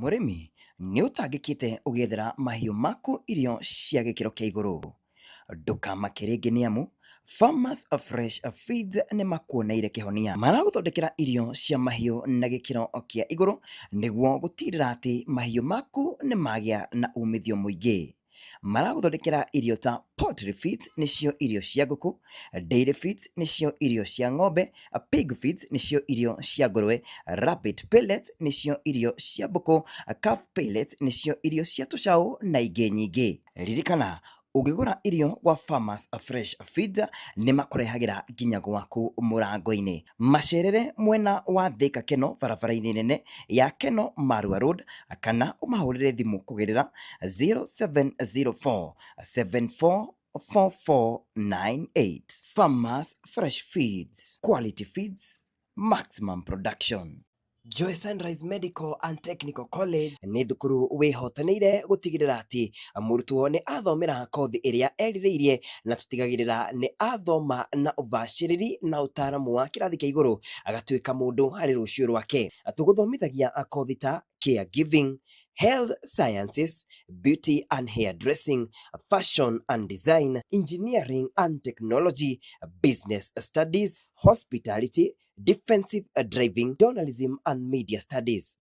Mũrĩmi nĩ ũtangĩkĩte ũgĩethera mahiũ maku irio cia gĩkĩro kĩa igũrũ. Ndũkamake rĩngĩ nĩ amu Farmers Fresh Feeds nĩ makuoneire kĩhonia. Maragũthondekera irio cia mahiũ na gĩkĩro kĩa igũrũ nĩguo gũtigĩrĩra atĩ mahiũ maku nĩ magĩa na umithio mũingĩ. Maragũthondekera irio ta poultry feeds nĩcio irio cia ngũkũ, dairy feeds nĩcio irio cia ng'ombe, pig feeds nĩcio irio cia ngũrwe, rabbit pellets nĩcio irio cia mbũkũ, calf pellets nĩcio irio cia tũcaũ na ingĩ nyingĩ. Ririkana, ũngĩgũra irio gwa Farmers Fresh Feeds nĩ makũrehagĩra nginya gwaku mũrango-inĩ. Macerere mwena wa Thika Keno, barabara-inĩ nene ya Keno Marua Road, kana ũmahũrĩre thimũ kũgerera 0704 744498. Farmers Fresh Feeds, quality feeds, maximum production. Joy Sunrise Medical and Technical College nĩ thukuru wĩhotanĩire gũtigĩrĩra atĩ mũrutwo nĩ athomera kothi ĩrĩa erirĩirie na tũtigagĩrĩra nĩ athoma na ũbacĩrĩri na ũtaaramu wa kĩrathi kĩa igũrũ agatuĩka mũndũ harĩ rũciũ rwake. Tũgũthomithagia kothi ta caregiving, health sciences, beauty and hairdressing, fashion and design, engineering and technology, business studies, hospitality, defensive driving, journalism and media studies.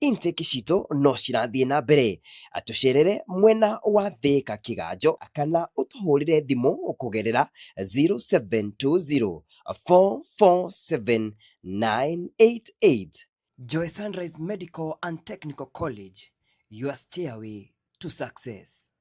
Intake cito no cirathiĩ na mbere. Tucerere mwena wa Thika Kĩganjo kana ũtũhũrĩre thimũ kũgerera 0720 447 988. Joy Sunrise Medical and Technical College, your stairway to success.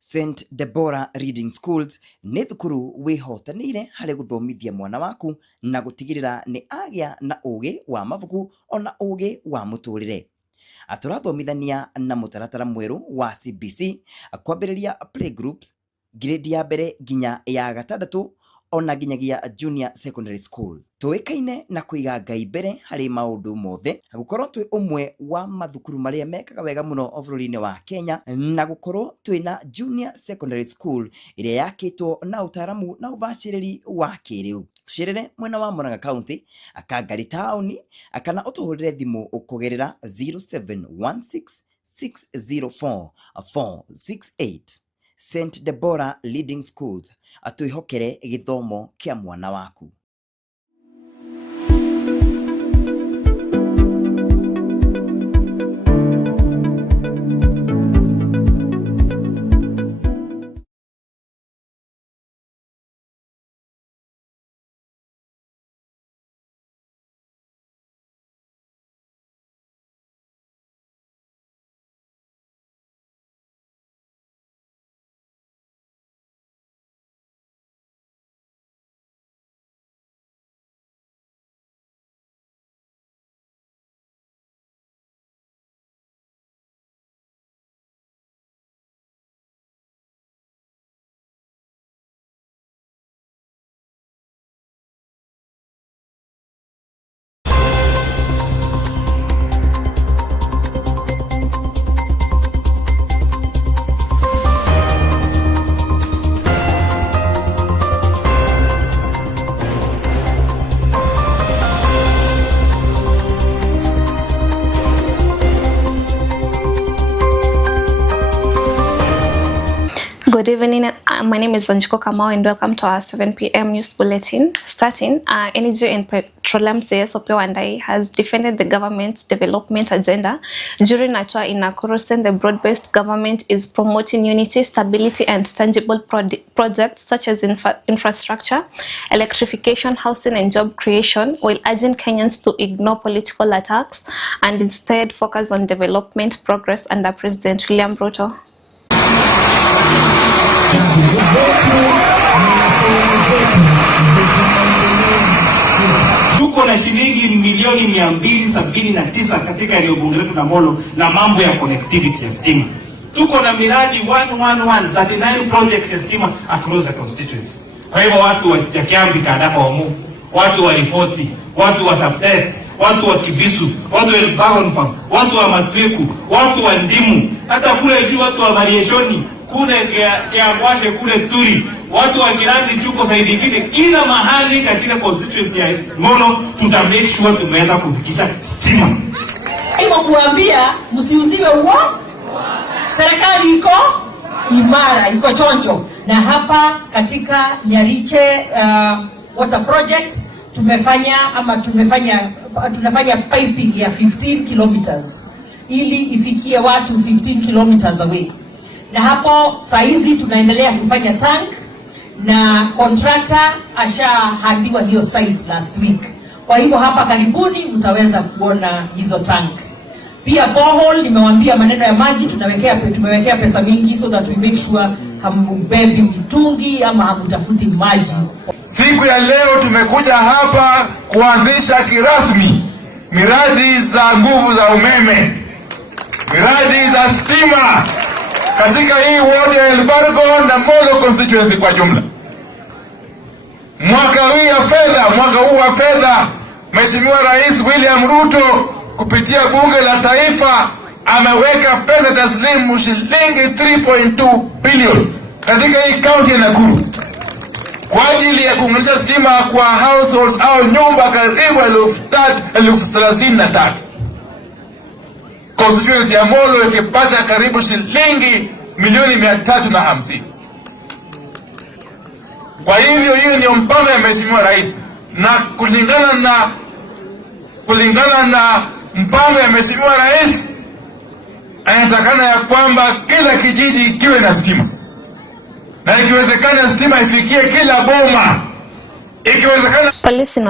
St. Deborah Reading Schools nĩ thukuru wĩhotanĩire harĩ gũthomithia mwana waku na gũtigĩrĩra nĩ agĩa na ũgĩ wa mabuku ona ũgĩ wa mũtũrĩre. Tũrathomithania na mũtaratara mwerũ wa CBC kwambĩrĩria playgroups, grade ya mbere nginya ya gatandatũ, ona nginyagia junior secondary school. Tuikaine na kuiga Ngai mbere hari maundu mothe, gukorwo twi umwe wa mathukuru maria mekaga wega muno bũrũri-inĩ wa Kenya, na gukorwo twina junior secondary school iria yakitwo na utaramu na ubashiriri wa kiriu. Tucirire mwena wa Murang'a County, Akangari Town, akana utuhurire thimu ukugerera 0716 604 468. St. Deborah Leading Schools, atuihokere githomo kia mwana waku. Good evening. My name is Anjiko Kamau and welcome to our 7 p.m. news bulletin. Starting, Energy and Petroleum CS Opeyo Wandayi has defended the government's development agenda during a tour in Nakuru, saying the broad-based government is promoting unity, stability, and tangible projects such as infrastructure, electrification, housing, and job creation, while urging Kenyans to ignore political attacks and instead focus on development progress under President William Ruto. Tuko na shilingi milioni 279 katika eneo bunge letu na Molo na mambo ya connectivity ya stima. Tuko na miradi 39 projects ya stima across the constituency. Kwa hivyo watu wa Kiambi, Kadaka, Omu, watu wa Rifoti, watu wa Sabdet, watu wa Kibisu, watu wa Elbagon Farm, watu wa Matweku, watu wa Ndimu, hata kule juu watu wa Marieshoni, kule Kiambwashe, kule Turi, watu wa Kirandi, tuko saidi ingine, kila mahali katika constituency ya Molo tuta make sure tumeweza kufikisha stima. Hivyo kuambia msiuziwe uongo. Serikali iko imara, iko chonjo. Na hapa katika Nyariche water project tunafanya piping ya 15 kilometers ili ifikie watu 15 kilometers away. Na hapo saizi tunaendelea kufanya tank na contractor ashahadiwa hiyo site last week. Kwa hivyo hapa karibuni mtaweza kuona hizo tank. Pia borehole, nimewaambia maneno ya maji tumewekea pesa mingi so that we make sure hambebi mitungi ama hamtafuti maji. Siku ya leo tumekuja hapa kuanzisha kirasmi miradi za nguvu za umeme, miradi za stima katika hii ward ya Elbagon na Molo constituency kwa jumla. Mwaka huu wa fedha, Mheshimiwa Rais William Ruto kupitia bunge la taifa ameweka pesa taslimu shilingi 3.2 billion katika hii county ya Nakuru kwa ajili ya kuunganisha stima kwa households au nyumba karibu 33,000. Constituency ya Molo ikipata karibu shilingi milioni 350. Kwa hivyo hiyo ni mpango ya Mheshimiwa Rais, na kulingana na mpango ya Mheshimiwa Rais anatakana ya kwamba kila kijiji kiwe na stima, na ikiwezekana stima ifikie kila boma Ikiwezekana. Police in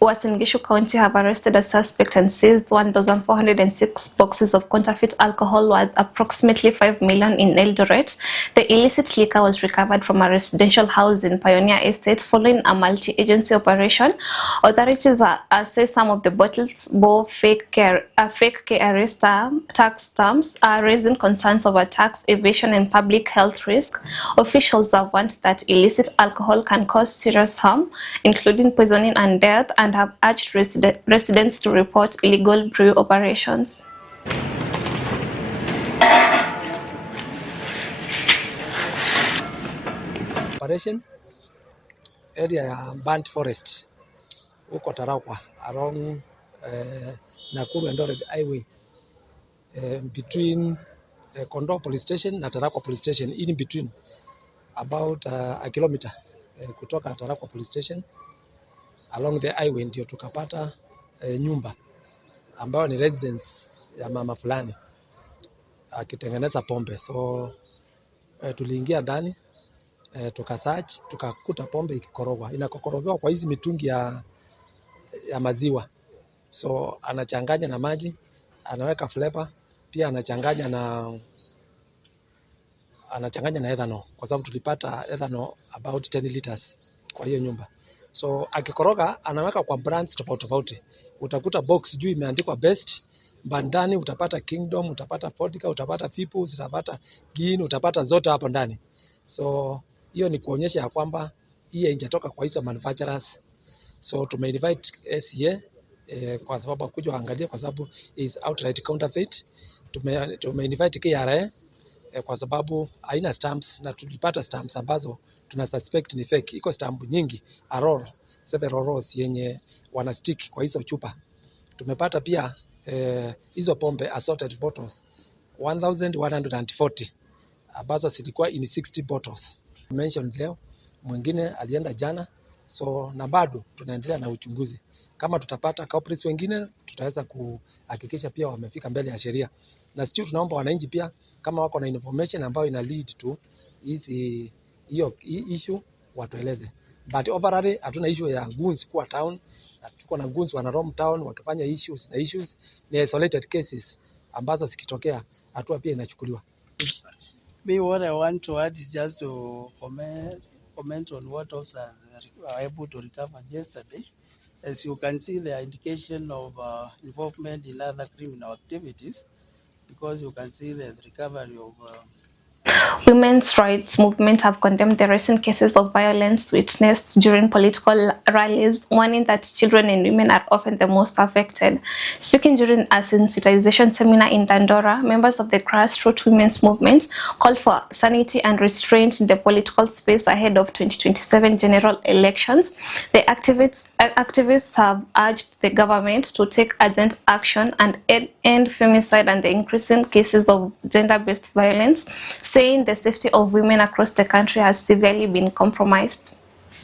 Uasin Gishu County have arrested a suspect and seized 1,406 boxes of counterfeit alcohol worth approximately 5 million in Eldoret. The illicit liquor was recovered from a residential house in Pioneer Estate following a multi-agency operation. Authorities say some of the bottles bore fake KRA tax stamps, raising concerns over tax evasion and public health risk. Officials have warned that illicit alcohol can cause serious harm, including poisoning and death, and have urged residents to report illegal brew operations. Operation area ya Burnt Forest huko Tarakwa along Nakuru and Eldoret Highway between Kondo Police Station na Tarakwa Police Station, in between about a kilometer kutoka Tarakwa Police Station along the highway, ndio tukapata nyumba ambayo ni residence ya mama fulani akitengeneza pombe. So tuliingia ndani tukasearch, tukakuta pombe ikikorogwa, inakokorogewa kwa hizi mitungi ya maziwa. So anachanganya na maji, anaweka flavor, pia anachanganya na ethanol, kwa sababu tulipata ethanol about 10 liters kwa hiyo nyumba. So akikoroga anaweka kwa brands tofauti tofauti. Utakuta box juu imeandikwa best, bandani utapata Kingdom, utapata vodka, utapata Fipus, utapata Gin, utapata zote hapo ndani. So hiyo ni kuonyesha ya kwamba hii haijatoka kwa hizo manufacturers. So tumeinvite SCA kwa sababu kuja waangalie, kwa sababu is outright counterfeit. Tumeinvite KRA kwa sababu haina stamps, na tulipata stamps ambazo tuna suspect ni fake. Iko stamp nyingi, several rolls yenye wana stick kwa hizo chupa. Tumepata pia hizo pombe assorted bottles 1140 ambazo zilikuwa in 60 bottles. Mentioned leo, mwingine alienda jana. So na bado tunaendelea na uchunguzi. Kama tutapata culprits wengine, tutaweza kuhakikisha pia wamefika mbele ya sheria. Na sisi tunaomba wananchi pia, kama wako na information ambayo ina lead to hiyo issue, watueleze. But overall hatuna issue ya goons kwa town. Tuko na goons wana roam town wakifanya issues ni isolated cases ambazo zikitokea hatua pia inachukuliwa. Me, what I want to add is just to comment on what officers were able to recover yesterday. As you can see, there are indication of involvement in other criminal activities, because you can see there's recovery of Women's rights movement have condemned the recent cases of violence witnessed during political rallies, warning that children and women are often the most affected. Speaking during a sensitization seminar in Dandora, members of the grassroots women's movement called for sanity and restraint in the political space ahead of 2027 general elections. The activists have urged the government to take urgent action and end femicide and the increasing cases of gender-based violence, saying the safety of women across the country has severely been compromised.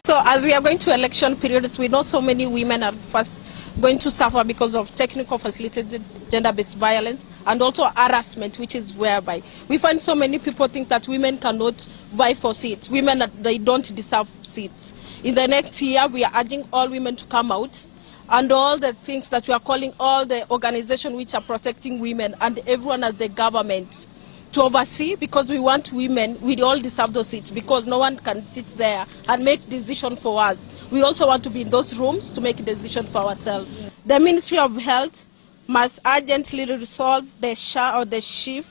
So as we are going to election periods, we know so many women are first going to suffer because of technical facilitated gender-based violence and also harassment, which is whereby we find so many people think that women cannot vie for seats, women that they don't deserve seats. In the next year, we are urging all women to come out, and all the things that we are calling all the organizations which are protecting women and everyone at the government to oversee, because we want women, we all deserve those seats, because no one can sit there and make decision for us. We also want to be in those rooms to make a decision for ourselves. The Ministry of Health must urgently resolve the shift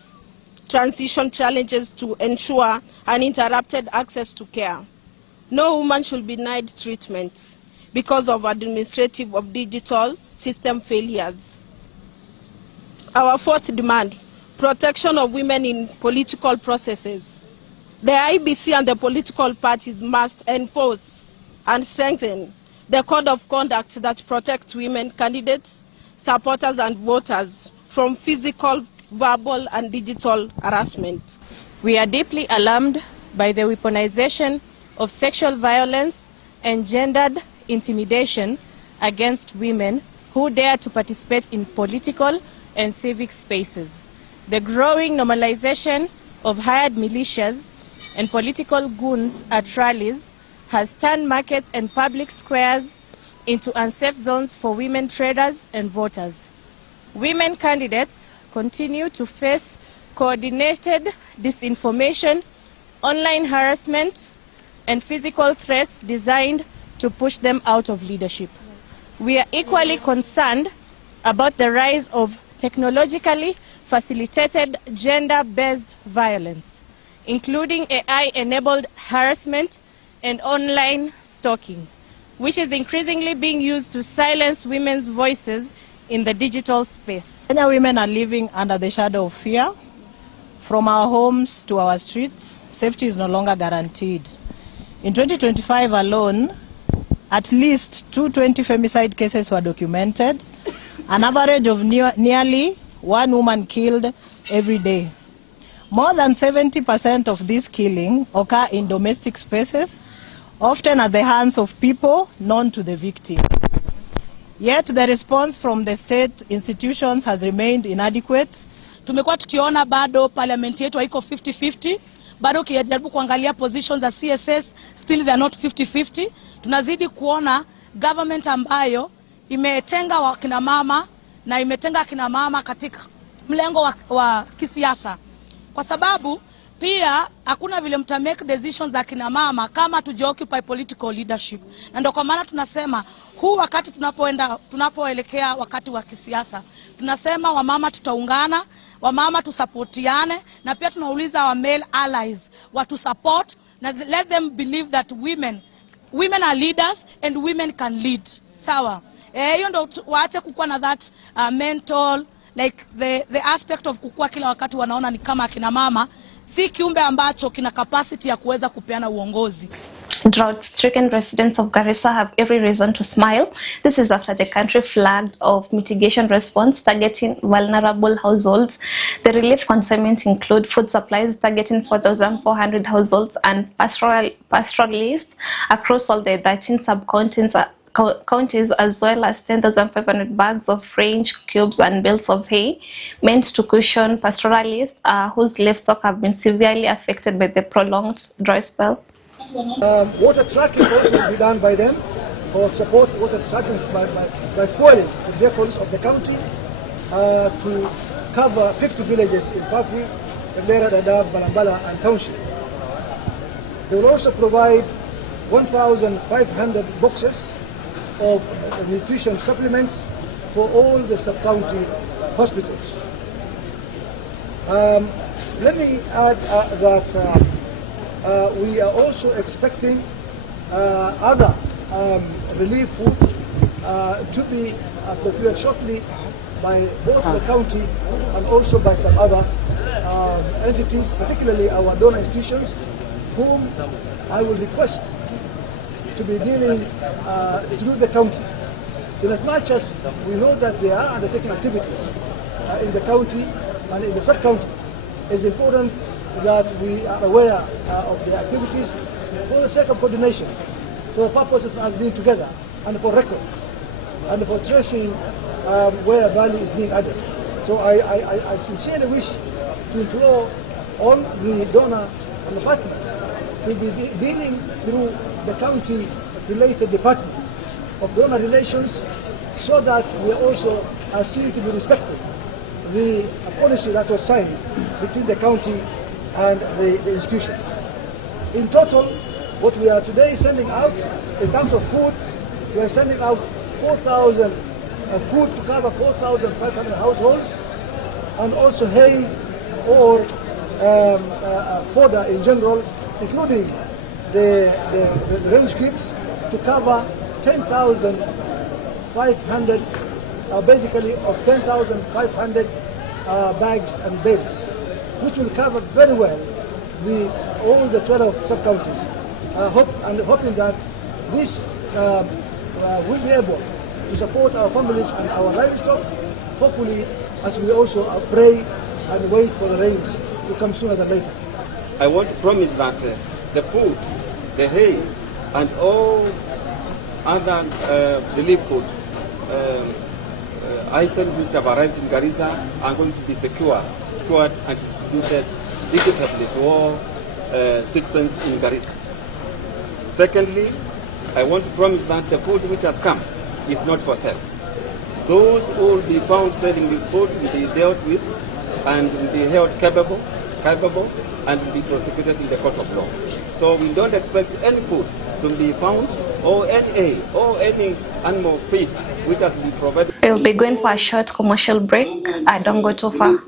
transition challenges to ensure uninterrupted access to care. No woman should be denied treatment because of administrative or digital system failures. Our fourth demand: protection of women in political processes. The IBC and the political parties must enforce and strengthen the code of conduct that protects women candidates, supporters and voters from physical, verbal and digital harassment. We are deeply alarmed by the weaponization of sexual violence and gendered intimidation against women who dare to participate in political and civic spaces. The growing normalization of hired militias and political goons at rallies has turned markets and public squares into unsafe zones for women traders and voters. Women candidates continue to face coordinated disinformation, online harassment, and physical threats designed to push them out of leadership. We are equally concerned about the rise of technologically facilitated gender-based violence, including AI-enabled harassment and online stalking, which is increasingly being used to silence women's voices in the digital space. Kenya women are living under the shadow of fear. From our homes to our streets, safety is no longer guaranteed. In 2025 alone, at least 220 femicide cases were documented, an average of nearly one woman killed every day. More than 70% of these killings occur in domestic spaces, often at the hands of people known to the victim. Yet the response from the state institutions has remained inadequate. Tumekuwa tukiona bado parliament yetu haiko 50-50, bado kijaribu kuangalia positions za CSS, still they are not 50-50. Tunazidi kuona government ambayo imetenga wakina mama na imetenga kina mama katika mlengo wa kisiasa. Kwa sababu pia hakuna vile mta make decisions za kina mama kama tuji-occupy political leadership. Na ndio kwa maana tunasema huu wakati tunapoelekea wakati wa kisiasa, tunasema wamama tutaungana, wamama tusapotiane, na pia tunauliza wa male allies watu support na let them believe that women are leaders and women can lead. Sawa. Hiyo ndio waache kukua na that mental like the aspect of kukua kila wakati wanaona ni kama akina mama si kiumbe ambacho kina capacity ya kuweza kupeana uongozi. Drought-stricken residents of Garissa have every reason to smile. This is after the country flagged off mitigation response targeting vulnerable households. The relief consignments include food supplies targeting 4,400 households and pastoralists across all the 13 sub-counties, as well as 10,500 bags of range cubes and bales of hay meant to cushion pastoralists whose livestock have been severely affected by the prolonged dry spell. Water tracking also will be done by them, or support water tracking by fueling the vehicles of the county to cover 50 villages in Fafi, Lera, Dadaab, Balambala and Township. They will also provide 1,500 boxes of nutrition supplements for all the sub-county hospitals. Let me add that we are also expecting other relief food to be procured shortly by both the county and also by some other entities, particularly our donor institutions, whom I will request to be dealing through the county. In as much as we know that they are undertaking activities in the county and in the sub-counties, it's important that we are aware of the activities for the sake of coordination, for purposes of us being together, and for record, and for tracing where value is being added. So I sincerely wish to implore on the donor and the partners to be dealing through the county-related department of donor relations, so that we are also seen to be respecting the policy that was signed between the county and the institutions. In total, what we are today sending out in terms of food, we are sending out 4,000 food to cover 4,500 households, and also hay or fodder in general, including the range cubes, to cover 10,500, basically of 10,500 bags and bales, which will cover very well all the 12 sub-counties. Hoping that this will be able to support our families and our livestock, hopefully, as we also pray and wait for the rains to come sooner than later. I want to promise that the food, the hay, and all other relief food items which have arrived in Garissa are going to be secured and distributed digitally to all citizens in Garissa. Secondly, I want to promise that the food which has come is not for sale. Those who will be found selling this food will be dealt with and will be held capable and will be prosecuted in the court of law. So we don't expect any food to be found or any animal feed which has been provided. We'll be going for a short commercial break. Don't go too far.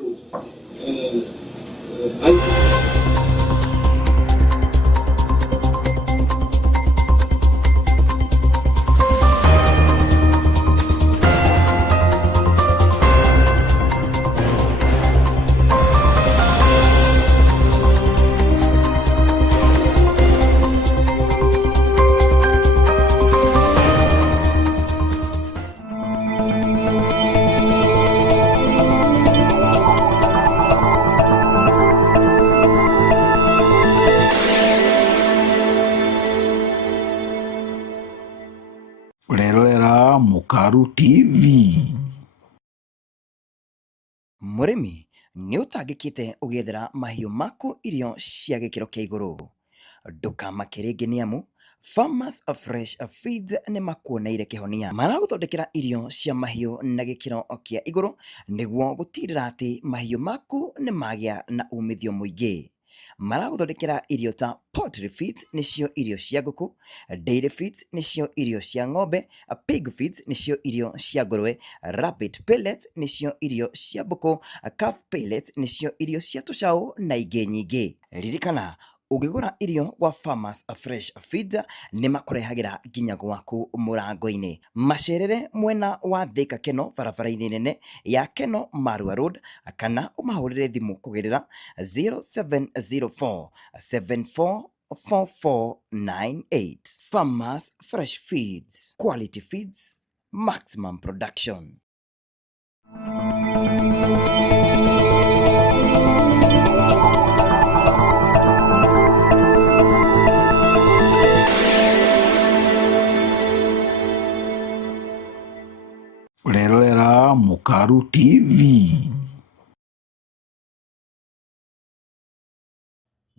Urerorera Mukaru TV. Murimi ni utangikite ugethera mahiu maku irio cia gikiro kia iguru. Ndukamakiringe niamu Farmers Fresh Feeds ni makuoneire kihonia. Maraguthondekera irio cia mahiu na gikiro kia iguru niguo gutirira ati mahiu maku ni magia na umithio muingi. Maraguthondekera irio ta poultry feeds nicio irio cia nguku, dairy feeds nicio irio cia ng'ombe, pig feeds nicio irio cia ngũrwe, rabbit pellets nicio irio cia mbũkũ, calf pellets nicio irio cia tũcaũ na ingĩ nyingĩ. Ririkana ugigura irio gwa Farmers Fresh Feeds ni makurehagira nginya gwaku murango-ini. Macerere mwena wa Thika Keno barabara-ini nene ya Keno Marua Road kana umahurire thimu kugerera 0704 744498. Farmers Fresh Feeds, quality feeds, maximum production. Urerorera Mukaru TV.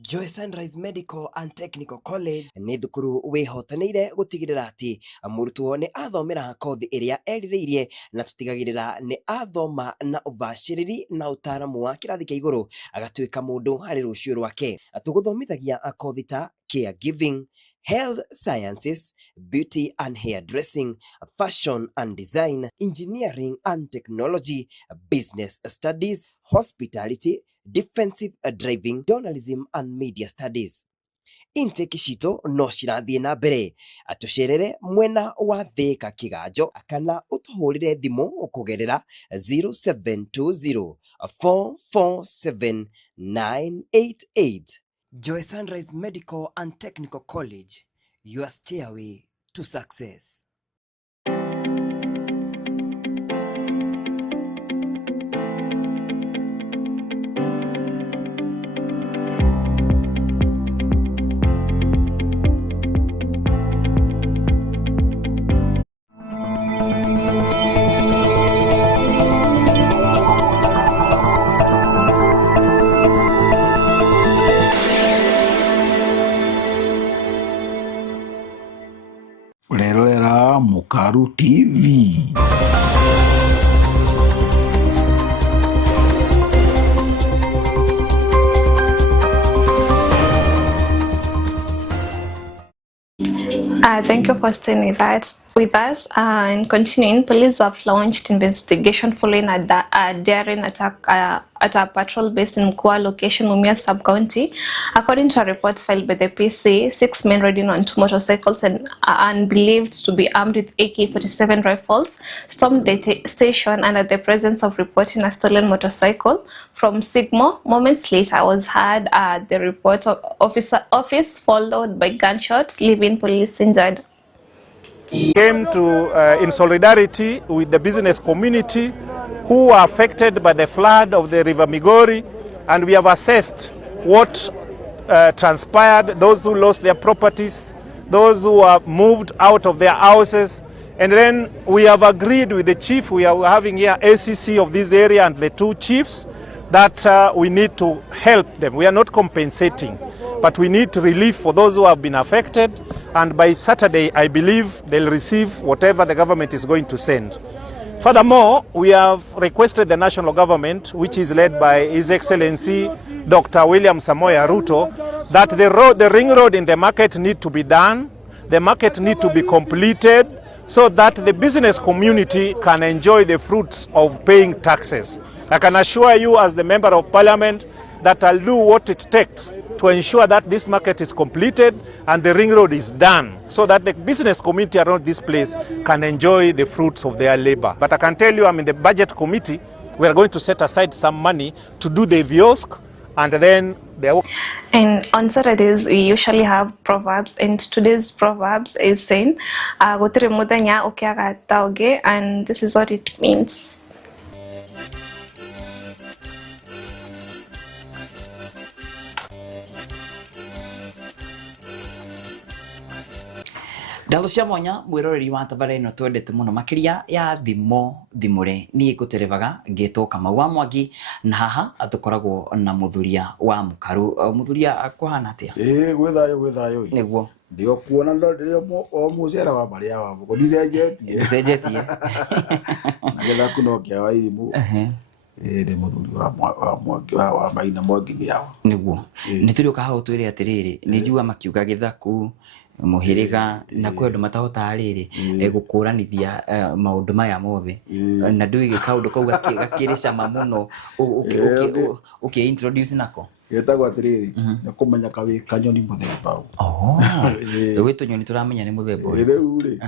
Joy Sunrise Medical and Technical College ni thukuru wihotanire gutigirira ati murutwo ni athomera kothi iria erirĩirie na tutigagirira ni athoma na ubashiriri na utaramu wa kirathi kia iguru agatuika mundu hari rucio rwake. Tuguthomithagia kothi ta caregiving, health sciences, beauty and hairdressing, fashion and design, engineering and technology, business studies, hospitality, defensive driving, journalism and media studies. Intake cito no cirathie na mbere. Atucerere mwena wa Thika Kiganjo kana utuhurire thimu ukugerera 0720 447 988. Joy Sunrise Medical and Technical College, your stairway to success. Urerorera Mukaru TV. Thank you for staying with us. And continuing, police have launched investigation following a daring attack at a patrol base in Mkua location, Mumias sub-county. According to a report filed by the PC, 6 men riding on 2 motorcycles and believed to be armed with AK-47 rifles stormed the station under the presence of reporting a stolen motorcycle from Sigmo. Moments later was heard the report of office followed by gunshots, leaving police injured. Came to in solidarity with the business community who were affected by the flood of the River Migori, and we have assessed what transpired, those who lost their properties, those who are moved out of their houses, and then we have agreed with the chief. We are having here ACC of this area and the 2 chiefs that we need to help them. We are not compensating, but we need relief for those who have been affected, and by Saturday, I believe they'll receive whatever the government is going to send. Furthermore, we have requested the national government, which is led by His Excellency Dr. William Samoei Ruto, that the ring road in the market need to be done, the market need to be completed, so that the business community can enjoy the fruits of paying taxes. I can assure you as the Member of Parliament that I'll do what it takes to ensure that this market is completed and the ring road is done, so that the business community around this place can enjoy the fruits of their labor. But I can tell you, I'm in the budget committee. We are going to set aside some money to do the kiosk, and then And on Saturdays, we usually have proverbs, and today's proverbs is saying, "Gutire muthenya ukiaga tauge," and this is what it means. Ndalo cia mwanya mwiroreri wa tabara ino twendete muno makiria ya thimure ni guterevaga ngitwo Kamau wa Mwangi, na haha atukoragwo na muthuria wa Mukaru. Muthuria kuhana atia? Gwithayo niguo ndio kuona ndio o mucera wa baria wa buko ndicenjetie nagetha kunokia wa irimu ndi muthuri wa Maina Mwangi ni awa niguo ni turi ukaha utwire atiriri ni njua makiuga githaku muhiriga na kwe andu matahota riri gukuranithia maundu maya mothe na ndui kaundu kau gakiri cama muno okay introduce nako getagwa atiriri ni kumenya kawi kanyoni muthemba witu nyoni turamenya ni muthemba riu ri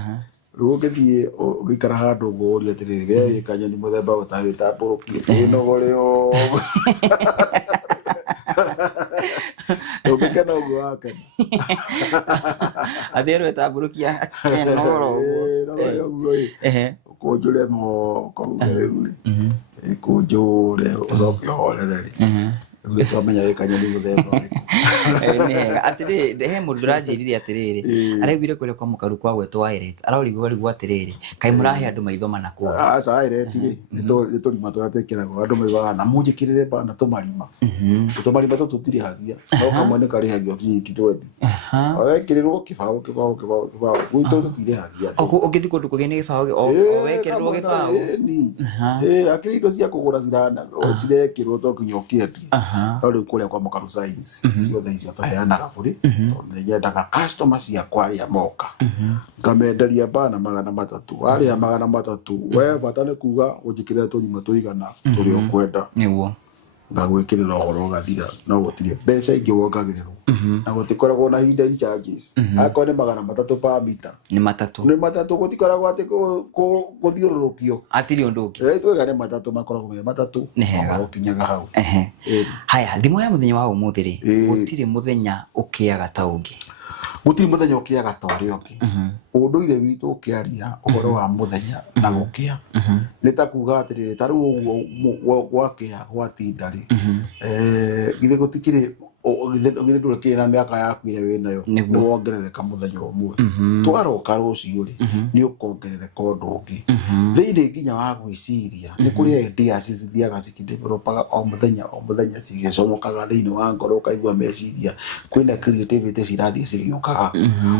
rugithie ugikara handu ngori atiriri we kanyoni muthemba utahita porokie no goreo ukikena ugo wake adero etaburukia kenoro kujule mo kongere kujule uzokyohoreri gwitwamenya kanyoni muthemba atiri he mudurajirire atiriri aregwire kure kwa Mukaru kwa gwetwa Irete arorigwo atiriri kai murahe andu maitho manako Irete ni turima turatekerago andu maivaga na munjikirire bana tumarima tutiri hagia no kamwe ni kari hagio kitwendi wekirirwo kibao gwito tutire hagia ugithi kundu kugene kibao wekirirwo kibao akirindo cia kugura zirana cirekirwo tokinyokieti ori kuria kwa Mukaru Science ciothe icio tuheanaga buri nyendaga customer cia kwaria moka ngamenderia bana 300 waria 300 we batane kuga ujikire turima tuigana turi ukwenda niguo ngagwikirira horo gathira no gutire mbeca ingi wongagirirwo na gutikoragwo na hidden charges akone 300 per meter ni matatu gutikoragwo ati guthiururukio atiri unduki twigane matatu makoragwo me matatu ni hega ukinyaga hau haya ndimo ya muthenya wa umuthiri gutire muthenya ukiaga ta ungi gutiri muthenya ukiaga ta uria ungi unduire witu ukiaria uhoro wa muthenya na gukia nita kuga atiriri taru gwakia gwatinda ri githe gutikire githe ndureke na miaka yaku ire winayo ni wongerereka muthenya umwe twaroka rucio ri ni ukongerereka undu ungi thiire nginya wa gwiciria ni kuri ideas cithiaga cikidevelopaga o muthenya cigicomokaga thiini wa ngoro kaigua meciria kwina creativity cirathie cigiokaga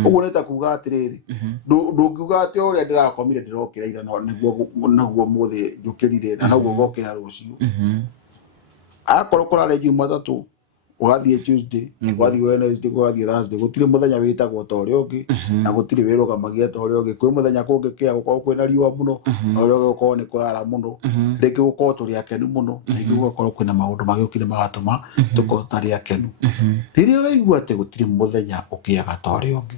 uguo nita kuga atiriri ndungiuga ati uria ndirakomire ndirokira ira naguo muthi njukirire na naguo gokira rucio akorwo kurare Jumatatu ugathie Tuesday ugathie Wednesday ugathie Thursday gutire muthenya witagwo ta uria ungi na gutire wirugamagia ta uria ungi kwi muthenya kungikia gukorwo kwina riua muno na uria gukorwo ni kurara muno ringi gukorwo turi akenu muno ringi gukorwo kwina maundu magiukire magatuma tukorwo tari akenu riria uraigua ati gutire muthenya ukiaga ta uria ungi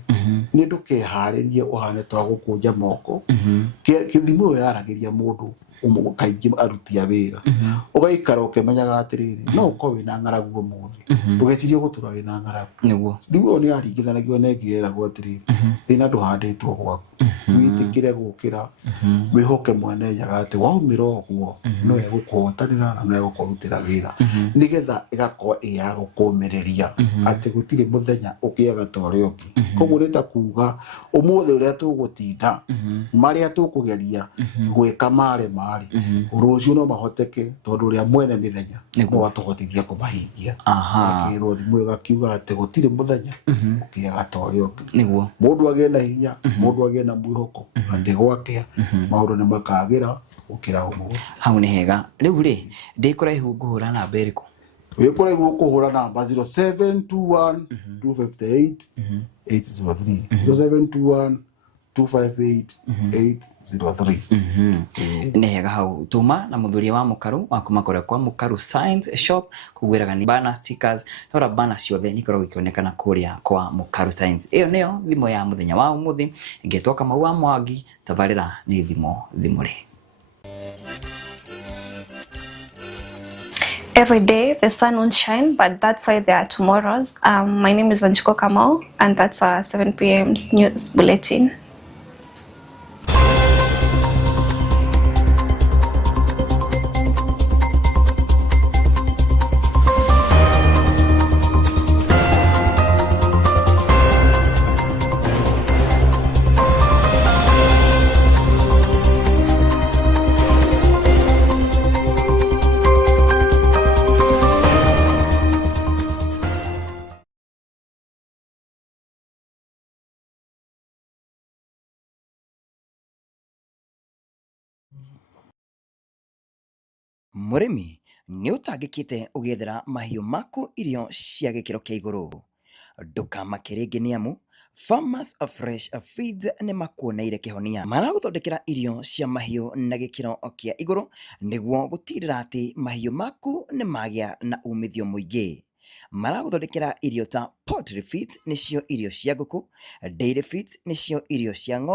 ni ndukeharirie uhane ta gukunja moko kithimo yaragiria mundu kaingi aruti a wira ugaikara ukimenyaga atiriri no ukorwo wina ng'aragu umuthi ndugecirie gutura wina ng'aragu niguo thimo ni aringithanagio na ngiera gwatiriri thina nduhanditwo gwaku witikire gukira wihoke mwene nyaga ati waumira uguo no egukuhotanira na no egukurutira wira nigetha igakorwo iya gukumireria ati gutire muthenya ukiaga ta uria ungi koguo nita kuga umuthi uria tugutinda maria tukugeria gwika marema mari urucio no mahoteke tondu ria mwene mithenya no atuhotithia kumahingia akirwo thimu igakiuga ati gutire muthenya ukiaga torio niguo mundu agie na hinya mundu agie na mwihoko ati gwakia maundu ni makagira ukira umuthi hau ni hega riu ri ndikuraihu nguhura namba iriku wikuraihu ukuhura namba 0721 258 803 0721 258 803 ni hega hau tuma na muthuria wa Mukaru wakuma kore kwa Mukaru Science Shop kugwiraga ni banner stickers ora banner ciothe ni korwo ikionekana kuria kwa Mukaru Science iyo niyo thimo ya muthenya wa umuthi ngetoka maua Mwangi tabarira ni thimuri. Every day the sun won't shine, but that's why there are tomorrows. My name is Mukaru News, and that's our 7 p.m. news bulletin. Murimi ni utangikite ugethera mahiu maku irio cia gikiro kia iguru ndukamakiringi ni amu Farmers Fresh Feeds ni makuoneire kihonia maraguthondekera irio cia mahiu na gikiro kia iguru niguo gutirira ati mahiu maku ni magia na umithio muingi maraguthondekera irio ta poultry feeds nicio irio cia nguku, dairy feeds nicio irio cia ng'ombe